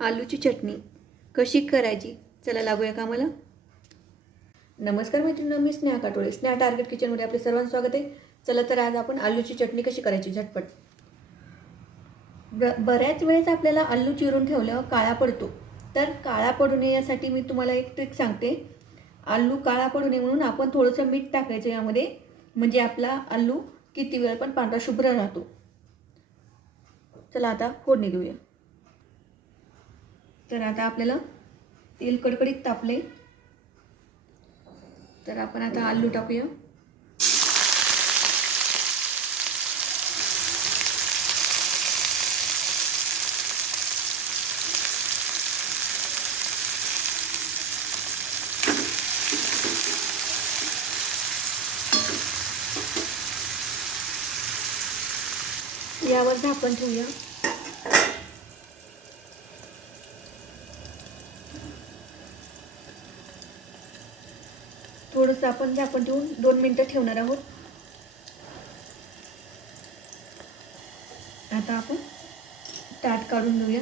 आलूची चटणी. कशी करायची? चला लागूया का मला नमस्कार मैत्रिणी मी स्नेहा काटोळे. स्नेहा टार्गेट किचनमध्ये आपले सर्वांचं स्वागत आहे. चला तर आज आपण आलूची चटणी कशी करायची? झटपट. ब बऱ्याच वेळेस आपल्याला आलू चिरून ठेवल्यावर काळा पडतो. तर काळा पडू नये यासाठी मी तुम्हाला एक ट्रिक सांगते. आलू काळा पडू नये म्हणून आपण थोडंसं मीठ टाकायचं यामध्ये. म्हणजे आपला आलू किती वेळ पण पांढरा शुभ्र राहतो. चला आता फोडणी देऊया. तर आता आपल्याला तेल कडकडीत तापले. तर आपण आता आलू टाकूया. यावर झाकण ठेवूया. थोडंसं आपण झाकण ठेवून दोन मिनटं ठेवणार आहोत. आता आपण ताट काढून घेऊया.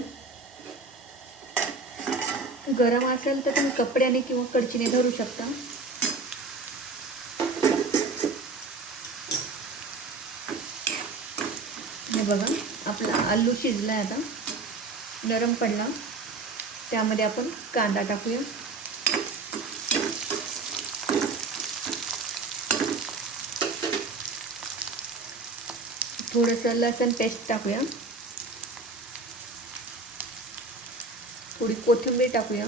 गरम असेल तर तुम्ही कपड्याने किंवा कडचीने धरू शकता. हे बघा आपला आलू शिजला आहे आता. नरम पडला. त्यामध्ये आपण कांदा टाकूया. थोडंसं लसण पेस्ट टाकूया. थोडी कोथिंबीर टाकूया.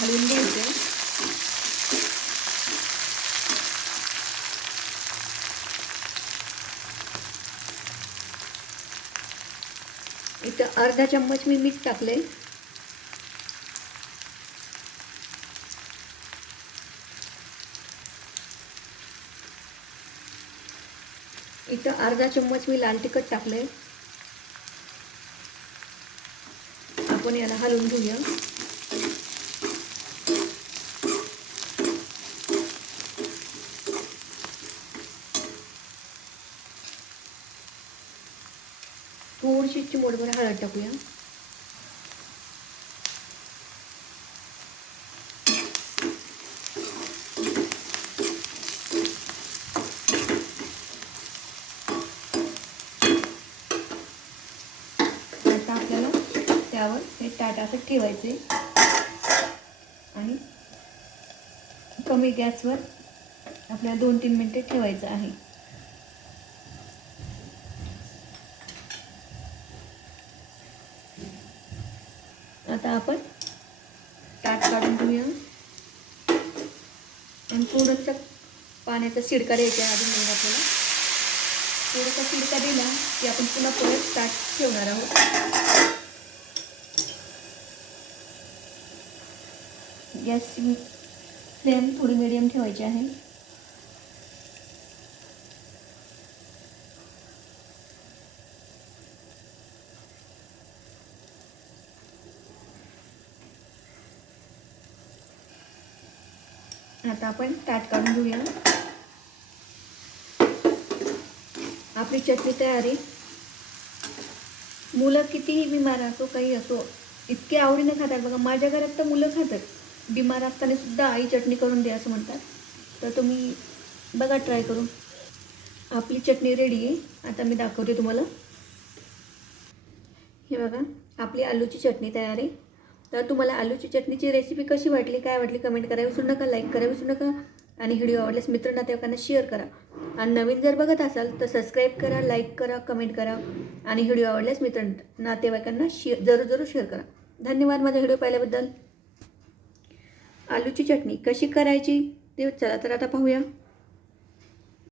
हलवून घ्यायचं. इथं अर्धा चम्मच मी मीठ टाकले इथं अर्धा चम्मच मी लाल तिखट टाकले आपण याला हलवून घेऊया. थोडीशी चिमोडभर हळद टाकूया. त्यावर हे ताट असं ठेवायचे. आणि कमी गॅसवर आपल्याला दोन तीन मिनटे ठेवायचं आहे. आता आपण ताट काढून घेऊया. आणि थोडंसं पाण्याचा शिडका द्यायचा आधी अजून मग आपल्याला. थोडासा शिडका दिला की आपण पुन्हा परत ताट ठेवणार आहोत. गॅसची फ्लेम थोडी मिडियम ठेवायची आहे. आता आपण ताट काढून घेऊया. आपली चटणी तयारी. मुलं कितीही बिमार असो काही असो इतके आवडीने खातात बघा. माझ्या घरात तर मुलं खातात. बिमार असताना सुद्धा आई चटणी करून द्या असं म्हणतात. तर तुम्ही बघा ट्राय करून. आपली चटणी रेडी आहे. आता मी दाखवते तुम्हाला. हे बघा आपली आलूची चटणी तयार आहे. तर तुम्हाला आलूची चटणीची रेसिपी कशी वाटली काय वाटली कमेंट करा विसरू नका लाईक करा विसरू नका. आणि व्हिडिओ आवडल्यास मित्र नातेवाईकांना शेअर करा. आणि नवीन जर बघत असाल तर सबस्क्राईब करा लाईक करा कमेंट करा. आणि व्हिडिओ आवडल्यास मित्र नातेवाईकांना शेअर जरूर जरूर शेअर करा. धन्यवाद माझा व्हिडिओ पाहिल्याबद्दल. आलूची चटणी कशी करायची? ते चला तर आता पाहूया.